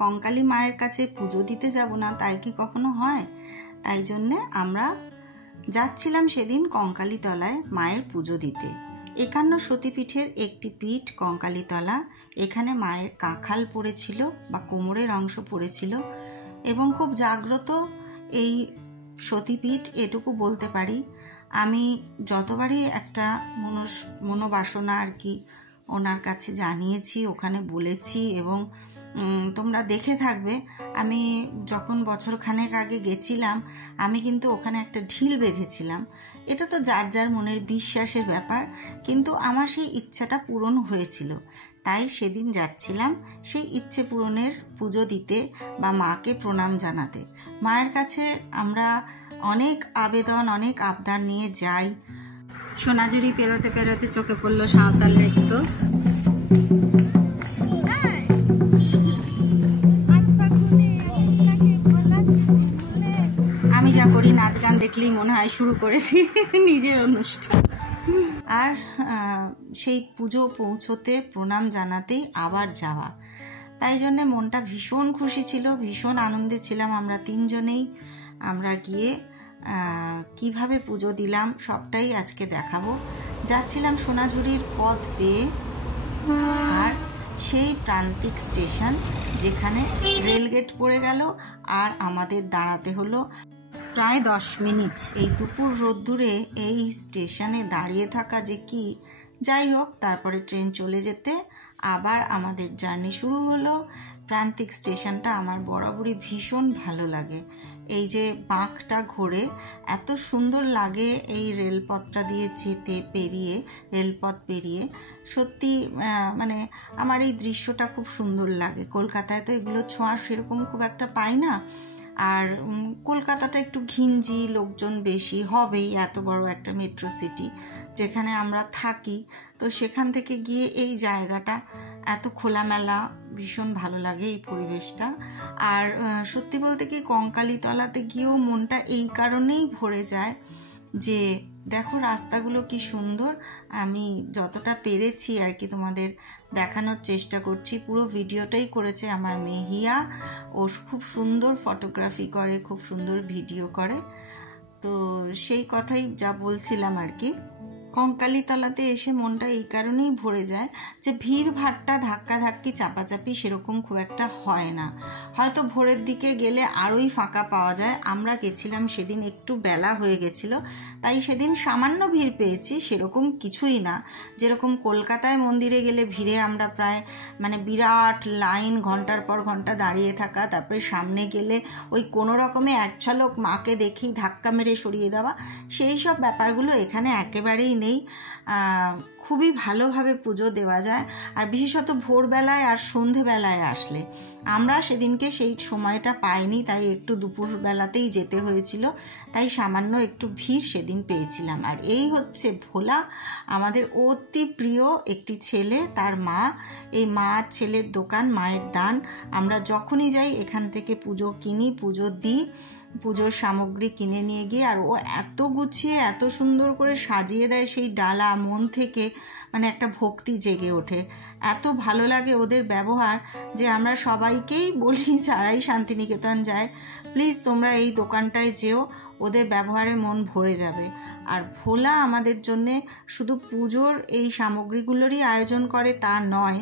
কঙ্কালী মায়ের কাছে পুজো দিতে যাব না, তাই কি কখনো হয়? তাই জন্যে আমরা যাচ্ছিলাম সেদিন কঙ্কালীতলায় মায়ের পুজো দিতে। 51 সতীপীঠের একটি পীঠ কঙ্কালীতলা। এখানে মায়ের কাঁখাল পড়েছিল বা কোমরের অংশ পড়েছিল এবং খুব জাগ্রত এই সতীপীঠ, এটুকু বলতে পারি। আমি যতবারই একটা মনোবাসনা আর কি ওনার কাছে জানিয়েছি, ওখানে বলেছি এবং তোমরা দেখে থাকবে। আমি যখন বছরখানেক আগে গেছিলাম, আমি কিন্তু ওখানে একটা ঢিল বেঁধেছিলাম। এটা তো যার যার মনের বিশ্বাসের ব্যাপার, কিন্তু আমার সেই ইচ্ছাটা পূরণ হয়েছিল। তাই সেদিন যাচ্ছিলাম সেই ইচ্ছে পূরণের পুজো দিতে বা মাকে প্রণাম জানাতে। মায়ের কাছে আমরা অনেক আবেদন, অনেক আবদার নিয়ে যাই। সোনাঝুরি পেরোতে পেরোতে চোখে পড়লো সাঁওতাল নৃত্য। আমি যা করি, নাচ গান দেখলেই মনে হয় শুরু করেছি নিজের অনুষ্ঠান। আর সেই পুজো পৌঁছতে, প্রণাম জানাতেই আবার যাওয়া। তাই জন্যে মনটা ভীষণ খুশি ছিল, ভীষণ আনন্দে ছিলাম আমরা তিনজনেই। আমরা গিয়ে কিভাবে পুজো দিলাম সবটাই আজকে দেখাবো। যাচ্ছিলাম সোনাঝুরির পথ পেয়ে, আর সেই প্রান্তিক স্টেশন যেখানে রেলগেট পড়ে গেল আর আমাদের দাঁড়াতে হলো প্রায় 10 মিনিট। এই দুপুর রোদ্দুরে এই স্টেশনে দাঁড়িয়ে থাকা যে কি, যাই হোক, তারপরে ট্রেন চলে যেতে আবার আমাদের জার্নি শুরু হলো। প্রান্তিক স্টেশনটা আমার বরাবরই ভীষণ ভালো লাগে। এই যে বাঁকটা ঘোরে, এত সুন্দর লাগে এই রেলপথটা দিয়ে যেতে, রেলপথ পেরিয়ে। সত্যি মানে আমার এই দৃশ্যটা খুব সুন্দর লাগে। কলকাতায় তো এগুলো ছোঁয়া সেরকম খুব একটা পাই না। আর কলকাতাটা একটু ঘিঞ্জি, লোকজন বেশি হবেই, এত বড় একটা মেট্রো সিটি যেখানে আমরা থাকি। তো সেখান থেকে গিয়ে এই জায়গাটা এত খোলামেলা, ভীষণ ভালো লাগে এই পরিবেশটা। আর সত্যি বলতে কি, কঙ্কালীতলাতে গিয়েও মনটা এই কারণেই ভরে যায় যে দেখো রাস্তাগুলো কি সুন্দর। আমি যতটা পেরেছি আর কি তোমাদের দেখানোর চেষ্টা করছি। পুরো ভিডিওটাই করেছে আমার মেয়ে হিয়া। ও খুব সুন্দর ফটোগ্রাফি করে, খুব সুন্দর ভিডিও করে। তো সেই কথাই যা বলছিলাম আর কি। কঙ্কালীতলাতে এসে মনটা এই কারণেই ভরে যায় যে ভিড় ভাট্টা, ধাক্কাধাক্কি, চাপাচাপি সেরকম খুব একটা হয় না। হয়তো ভোরের দিকে গেলে আরোই ফাঁকা পাওয়া যায়। আমরা গেছিলাম সেদিন একটু বেলা হয়ে গেছিল, তাই সেদিন সামান্য ভিড় পেয়েছি, সেরকম কিছুই না। যেরকম কলকাতায় মন্দিরে গেলে ভিড়ে আমরা প্রায় বিরাট লাইন, ঘন্টার পর ঘন্টা দাঁড়িয়ে থাকা, তারপরে সামনে গেলে ওই কোনো রকমে এক ঝলক মাকে দেখেই ধাক্কা মেরে সরিয়ে দেওয়া, সেই সব ব্যাপারগুলো এখানে একেবারেই নেই। খুবই ভালোভাবে পুজো দেওয়া যায়। আর বিশেষত ভোরবেলায় আর সন্ধেবেলায় আসলে, আমরা সেদিনকে সেই সময়টা পাইনি, তাই একটু দুপুরবেলাতেই যেতে হয়েছিল, তাই সামান্য একটু ভিড় সেদিন পেয়েছিলাম। আর এই হচ্ছে ভোলা, আমাদের অতি প্রিয় একটি ছেলে, তার মা। এই মা ছেলের দোকান মায়ের দান। আমরা যখনই যাই এখান থেকে পুজো কিনি, পুজো দিই, পুজোর সামগ্রী কিনে নিয়ে গিয়ে। আর ও এত গুছিয়ে, এত সুন্দর করে সাজিয়ে দেয় সেই ডালা, মন থেকে একটা ভক্তি জেগে ওঠে। এত ভালো লাগে ওদের ব্যবহার যে আমরা সবাইকেই বলি যারাই শান্তিনিকেতন যায়, প্লিজ তোমরা এই দোকানটায় যেও, ওদের ব্যবহারে মন ভরে যাবে। আর ভোলা আমাদের জন্যে শুধু পুজোর এই সামগ্রীগুলোরই আয়োজন করে তা নয়,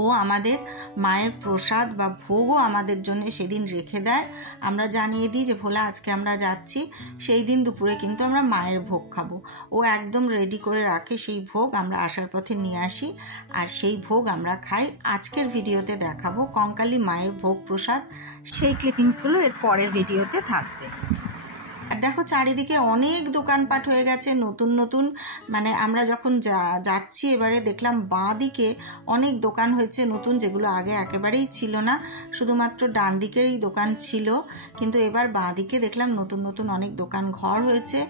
ও আমাদের মায়ের প্রসাদ বা ভোগও আমাদের জন্য সেদিন রেখে দেয়। আমরা জানিয়ে দিই যে ভোলা আজকে আমরা যাচ্ছি, সেই দিন দুপুরে কিন্তু আমরা মায়ের ভোগ খাবো। ও একদম রেডি করে রাখে সেই ভোগ, আমরা আসার পথে নিয়ে আসি আর সেই ভোগ আমরা খাই। আজকের ভিডিওতে দেখাবো কঙ্কালী মায়ের ভোগ প্রসাদ, সেই ক্লিপিংসগুলো এর পরের ভিডিওতে থাকবে। আর দেখো চারিদিকে অনেক দোকানপাট হয়ে গেছে, নতুন নতুন। আমরা যখন যাচ্ছি এবারে দেখলাম বাঁ দিকে অনেক দোকান হয়েছে নতুন, যেগুলো আগে একেবারেই ছিল না, শুধুমাত্র ডান দিকেরই দোকান ছিল। কিন্তু এবার বাঁ দিকে দেখলাম নতুন নতুন অনেক দোকান ঘর হয়েছে।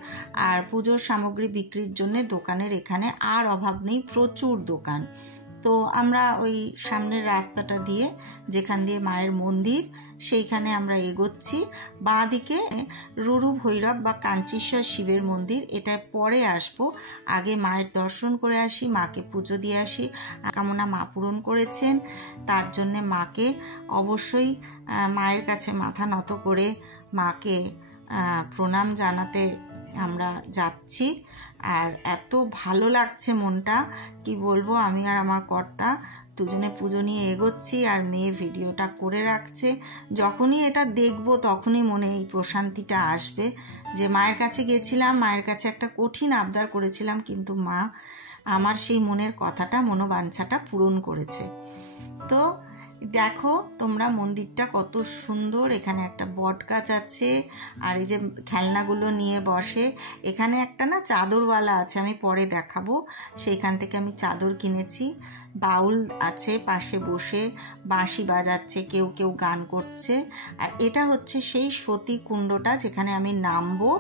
আর পুজোর সামগ্রী বিক্রির জন্য দোকানের এখানে আর অভাব নেই, প্রচুর দোকান। তো আমরা ওই সামনের রাস্তাটা দিয়ে, যেখান দিয়ে মায়ের মন্দির, সেইখানে আমরা এগোচ্ছি। বাঁ দিকে রুরু ভৈরব বা কাঞ্চীশ্বর শিবের মন্দির, এটা পরে আসবো। আগে মায়ের দর্শন করে আসি, মাকে পুজো দিয়ে আসি। কামনা মা পূরণ করেছেন, তার জন্যে মাকে অবশ্যই মায়ের কাছে মাথা নত করে মাকে প্রণাম জানাতে আমরা যাচ্ছি। আর এত ভালো লাগছে মনটা, কি বলবো। আমি আর আমার কর্তা দুজনে পুজো নিয়ে এগোচ্ছি, আর মেয়ে ভিডিওটা করে রাখছে। যখনই এটা দেখবো তখনই মনে এই প্রশান্তিটা আসবে যে মায়ের কাছে গেছিলাম, মায়ের কাছে একটা কঠিন আবদার করেছিলাম, কিন্তু মা আমার সেই মনের কথাটা, মনোবাঞ্ছাটা পূরণ করেছে। তো দেখো তোমরা মন্দিরটা কত সুন্দর। এখানে একটা বট গাছ আছে, আর এই যে খেলনাগুলো নিয়ে বসে। এখানে একটা না চাদরওয়ালা আছে, আমি পরে দেখাবো। সেইখান থেকে আমি চাদর কিনেছি। বাউল আছে পাশে বসে, বাঁশি বাজাচ্ছে, কেউ কেউ গান করছে। আর এটা হচ্ছে সেই সতী কুণ্ডটা যেখানে আমি নামবো।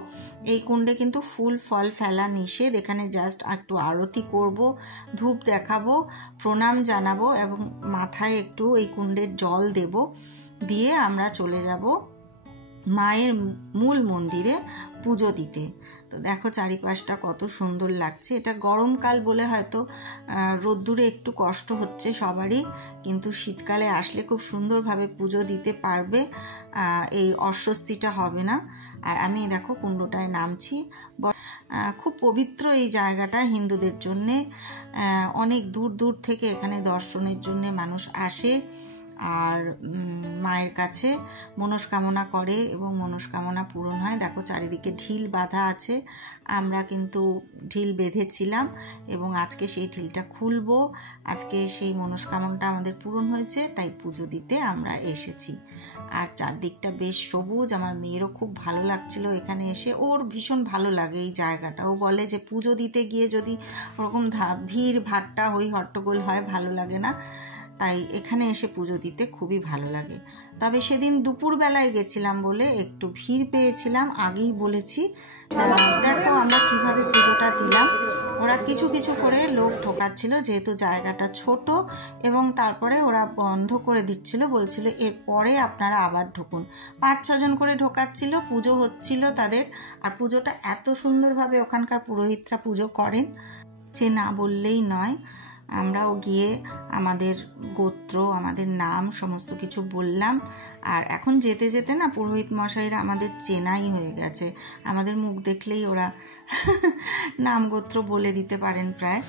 এই কুণ্ডে কিন্তু ফুল ফল ফেলা নিষেধ। এখানে জাস্ট একটু আরতি করব, ধূপ দেখাবো, প্রণাম জানাবো এবং মাথায় একটু এই কুণ্ডের জল দেব, দিয়ে আমরা চলে যাব মায়ের মূল মন্দিরে পুজো দিতে। তো দেখো চারিপাশটা কত সুন্দর লাগছে। এটা গরমকাল বলে হয়তো রোদ্দুরে একটু কষ্ট হচ্ছে সবারই, কিন্তু শীতকালে আসলে খুব সুন্দরভাবে পুজো দিতে পারবে, এই অস্বস্তিটা হবে না। আর আমি দেখো কুণ্ডটায় নামছি। খুব পবিত্র এই জায়গাটা হিন্দুদের জন্যে। অনেক দূর দূর থেকে এখানে দর্শনের জন্যে মানুষ আসে, আর মায়ের কাছে মনস্কামনা করে এবং মনস্কামনা পূরণ হয়। দেখো চারিদিকে ঢিল বাঁধা আছে, আমরা কিন্তু ঢিল বেঁধেছিলাম এবং আজকে সেই ঢিলটা খুলবো। আজকে সেই মনস্কামনাটা আমাদের পূরণ হয়েছে, তাই পুজো দিতে আমরা এসেছি। আর চারদিকটা বেশ সবুজ। আমার মেয়েরও খুব ভালো লাগছিল এখানে এসে, ওর ভীষণ ভালো লাগে এই জায়গাটা। ও বলে যে পুজো দিতে গিয়ে যদি ওরকম ভিড় ভাট্টা হই হট্টগোল হয় ভালো লাগে না, তাই এখানে এসে পুজো দিতে খুবই ভালো লাগে। তবে সেদিন দুপুরবেলায় গেছিলাম বলে একটু ভিড় পেয়েছিলাম, আগেই বলেছি। দেখো আমরা কিভাবে পুজোটা দিলাম। ওরা কিছু কিছু করে লোক ঢোকাচ্ছিল, যেহেতু জায়গাটা ছোট, এবং তারপরে ওরা বন্ধ করে দিচ্ছিল, বলছিল এরপরে আপনারা আবার ঢুকুন। 5-6 জন করে ঢোকাচ্ছিল, পুজো হচ্ছিল তাদের। আর পুজোটা এত সুন্দরভাবে ওখানকার পুরোহিতরা পুজো করেন যে না বললেই নয়। আমরাও গিয়ে আমাদের গোত্র, আমাদের নাম সমস্ত কিছু বললাম। আর এখন যেতে যেতে না পুরোহিত মশাইরা আমাদের চেনাই হয়ে গেছে, আমাদের মুখ দেখলেই ওরা নাম গোত্র বলে দিতে পারেন প্রায়,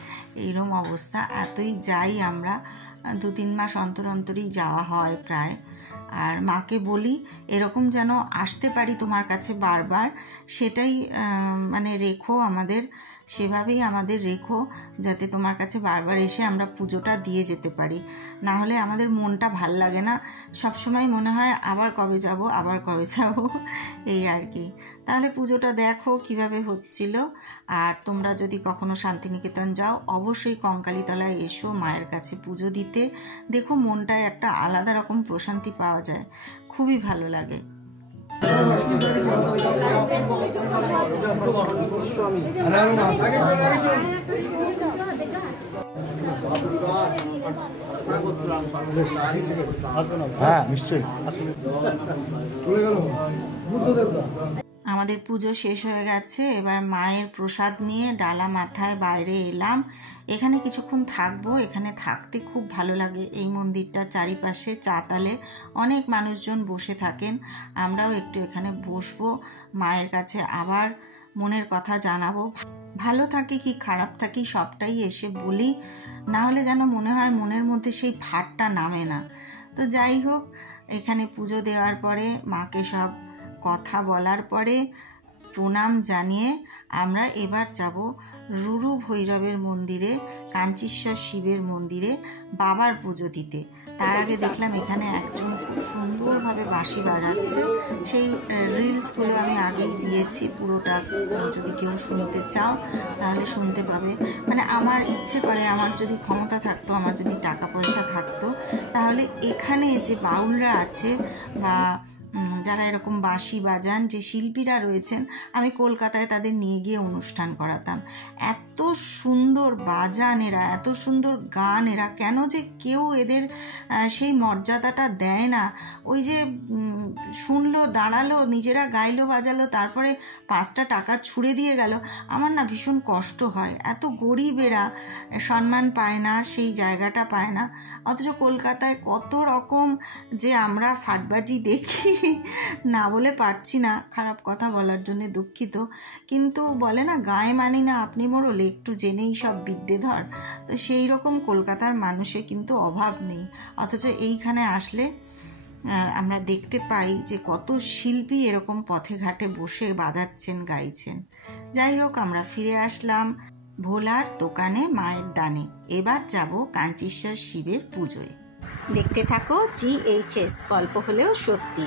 এইরকম অবস্থা। এতই যাই আমরা, 2-3 মাস অন্তর অন্তরই যাওয়া হয় প্রায়। আর মাকে বলি এরকম যেন আসতে পারি তোমার কাছে বারবার, সেটাই মানে রেখো আমাদের, সেভাবেই আমাদের রেখো, যাতে তোমার কাছে বারবার এসে আমরা পুজোটা দিয়ে যেতে পারি। না হলে আমাদের মনটা ভাল লাগে না, সবসময় মনে হয় আবার কবে যাব, আবার কবে যাব, এই আর কি। তাহলে পুজোটা দেখো কিভাবে হচ্ছিল। আর তোমরা যদি কখনো শান্তিনিকেতন যাও অবশ্যই কঙ্কালীতলায় এসো মায়ের কাছে পুজো দিতে। দেখো মনটায় একটা আলাদা রকম প্রশান্তি পাওয়া যায়, খুবই ভালো লাগে। হ্যাঁ নিশ্চয়ই। আমাদের পুজো শেষ হয়ে গেছে, এবার মায়ের প্রসাদ নিয়ে ডালা মাথায় বাইরে এলাম। এখানে কিছুক্ষণ থাকবো, এখানে থাকতে খুব ভালো লাগে। এই মন্দিরটার চারিপাশে চাতালে অনেক মানুষজন বসে থাকেন, আমরাও একটু এখানে বসবো, মায়ের কাছে আবার মনের কথা জানাবো। ভালো থাকি কি খারাপ থাকি সবটাই এসে বলি, না হলে যেন মনে হয় মনের মধ্যে সেই ভারটা নামে না। তো যাই হোক, এখানে পুজো দেওয়ার পরে মাকে সব কথা বলার পরে প্রণাম জানিয়ে আমরা এবার যাব রুরু ভৈরবের মন্দিরে, কাঞ্চীশ্বর শিবের মন্দিরে বাবার পুজো দিতে। তার আগে দেখলাম এখানে একজন খুব সুন্দরভাবে বাঁশি বাজাচ্ছে, সেই রিলসগুলো আমি আগেই দিয়েছি, পুরোটা যদি কেউ শুনতে চাও তাহলে শুনতে পাবে। মানে আমার ইচ্ছে করে, আমার যদি ক্ষমতা থাকতো, আমার যদি টাকা পয়সা থাকতো, তাহলে এখানে যে বাউলরা আছে বা যারা এরকম বাঁশি বাজান, যে শিল্পীরা রয়েছেন, আমি কলকাতায় তাদের নিয়ে গিয়ে অনুষ্ঠান করাতাম। এত সুন্দর বাজান এরা, এত সুন্দর গান এরা, কেন যে কেউ এদের সেই মর্যাদাটা দেয় না। ওই যে শুনলো, দাঁড়ালো, নিজেরা গাইলো বাজালো, তারপরে 5টা টাকা ছুঁড়ে দিয়ে গেল, আমার না ভীষণ কষ্ট হয়। এত গরিব এরা, সম্মান পায় না, সেই জায়গাটা পায় না। অথচ কলকাতায় কত রকম যে আমরা ফাটবাজি দেখি, না বলে পারছি না, খারাপ কথা বলার জন্য দুঃখিত, কিন্তু বলে না গায়ে মানি না আপনি মোড়ল, একটু জেনেই সব বিদ্যে ধর। তো সেই রকম কলকাতার মানুষে কিন্তু অভাব নেই। অথচ এইখানে আসলে আমরা দেখতে পাই যে কত শিল্পী এরকম পথে ঘাটে বসে বাজাচ্ছেন, গাইছেন। যাই হোক, আমরা ফিরে আসলাম ভোলার দোকানে মায়ের দানে। এবার যাব কাঞ্চীশ্বর শিবের পুজোয়। দেখতে থাকো GHS, গল্প হলেও সত্যি।